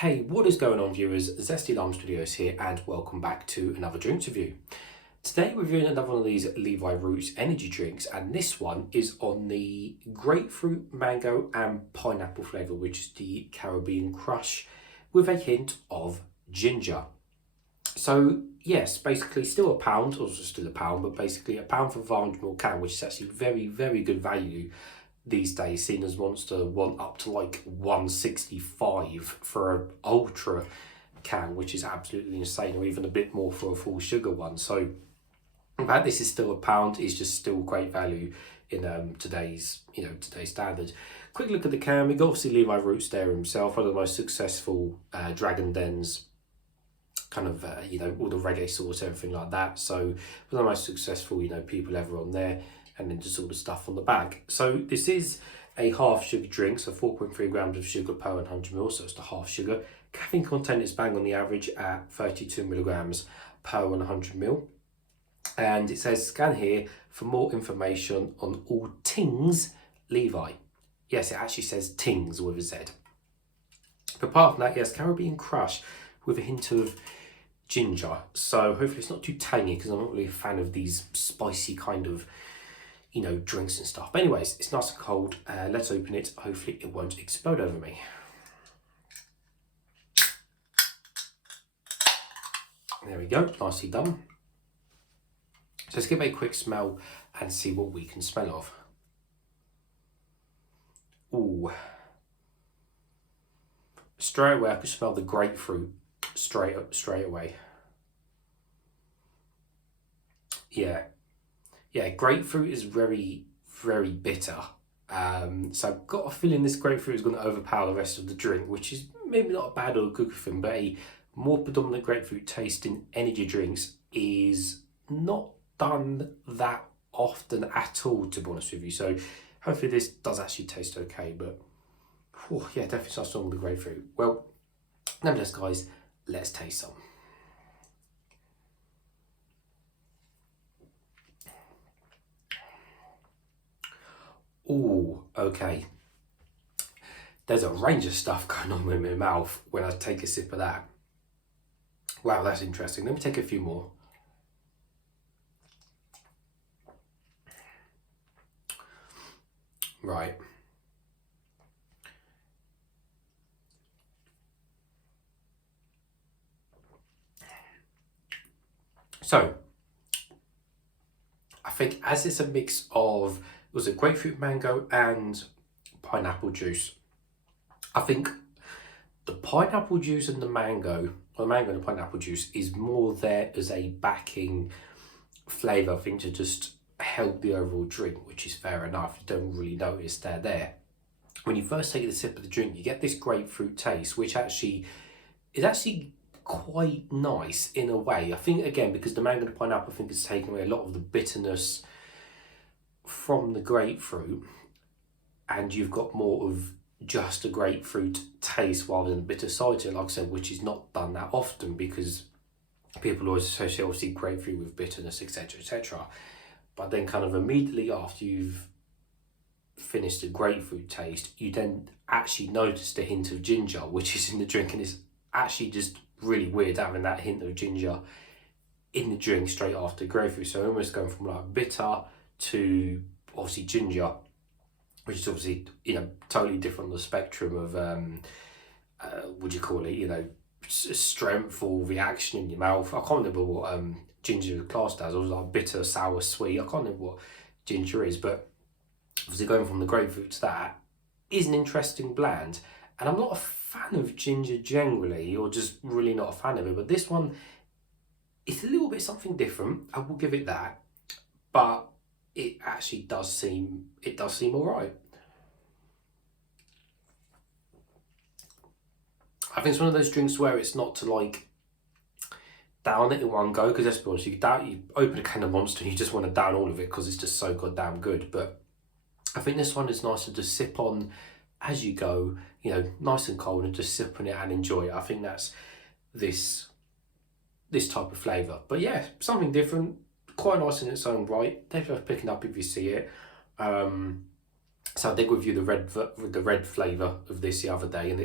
Hey, what is going on, viewers? Zesty Lime Studios here, and welcome back to another drinks review. Today we're reviewing another one of these Levi Roots energy drinks, and this one is on the grapefruit, mango and pineapple flavour, which is the Caribbean Crush with a hint of ginger. So yes, basically still a pound, or still a pound, but basically a pound for 500ml can, which is actually very good value these days, seen as Monster want up to like 165 for an ultra can, which is absolutely insane, or even a bit more for a full sugar one. So in fact, this is still a pound, is just still great value in today's standards. Quick look at the can. We got obviously Levi Roots there himself, one of the most successful Dragon Dens, kind of all the reggae sauce, everything like that. So one of the most successful people ever on there, and then just all the stuff on the back. So this is a half sugar drink, so 4.3 grams of sugar per 100ml, so it's the half sugar. Caffeine content is bang on the average at 32 milligrams per 100ml. And it says scan here for more information on all things Levi. Yes, it actually says things with a Z. But apart from that, yes, Caribbean Crush with a hint of ginger. So hopefully it's not too tangy, because I'm not really a fan of these spicy kind of drinks and stuff. But anyways, it's nice and cold. Let's open it. Hopefully it won't explode over me. There we go, nicely done. So let's give it a quick smell and see what we can smell of. Ooh. Straight away I could smell the grapefruit straight away. Yeah, grapefruit is very bitter. So I've got a feeling this grapefruit is going to overpower the rest of the drink, which is maybe not a bad or a good thing, but a more predominant grapefruit taste in energy drinks is not done that often at all, to be honest with you. So hopefully this does actually taste okay, but yeah, definitely starts strong with the grapefruit. Well, nevertheless, guys, let's taste some. Ooh, okay. There's a range of stuff going on in my mouth when I take a sip of that. Wow, that's interesting. Let me take a few more. Right. So, I think as it's a mix of, was it grapefruit, mango and pineapple juice? I think the pineapple juice and the mango, or the mango and the pineapple juice, is more there as a backing flavour, I think, to just help the overall drink, which is fair enough. You don't really notice they're there. When you first take the sip of the drink, you get this grapefruit taste, which actually is actually quite nice in a way. I think, again, because the mango and the pineapple, I think, has taken away a lot of the bitterness from the grapefruit, and you've got more of just a grapefruit taste rather than a bitter side to it, like I said, which is not done that often, because people always associate obviously grapefruit with bitterness, etc. But then kind of immediately after you've finished the grapefruit taste, you then actually notice the hint of ginger, which is in the drink, and it's actually just really weird having that hint of ginger in the drink straight after grapefruit. So almost going from like bitter to obviously ginger, which is obviously totally different on the spectrum of would you call it strength or reaction in your mouth. I can't remember what ginger classed as. It was like bitter, sour, sweet. I can't remember what ginger is, but obviously going from the grapefruit to that is an interesting blend. And I'm not a fan of ginger generally, or just really not a fan of it, but this one, it's a little bit something different, I will give it that, but it actually does seem all right. I think it's one of those drinks where it's not to like down it in one go, because let's be honest, you open a can of Monster and you just want to down all of it because it's just so goddamn good. But I think this one is nice to just sip on as you go, nice and cold, and just sip on it and enjoy it. I think that's this type of flavour. But yeah, something different, quite nice in its own right. Definitely worth picking up if you see it. So I did review the red flavour of this the other day, and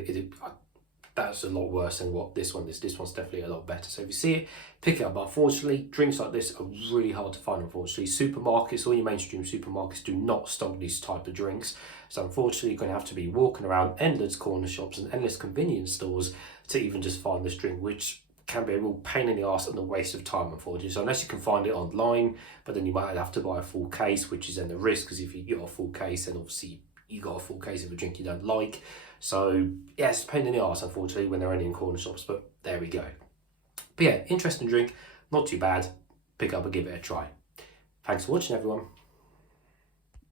that's a lot worse than what this one is. This one's definitely a lot better. So if you see it, pick it up. But unfortunately, drinks like this are really hard to find, unfortunately. Supermarkets, all your mainstream supermarkets do not stock these type of drinks. So unfortunately, you're going to have to be walking around endless corner shops and endless convenience stores to even just find this drink, which can be a real pain in the arse and a waste of time, unfortunately. So unless you can find it online, but then you might have to buy a full case, which is then the risk, because if you get a full case, then obviously you got a full case of a drink you don't like. So yeah, it's a pain in the arse, unfortunately, when they're only in corner shops, but there we go. But yeah, interesting drink, not too bad. Pick up and give it a try. Thanks for watching, everyone.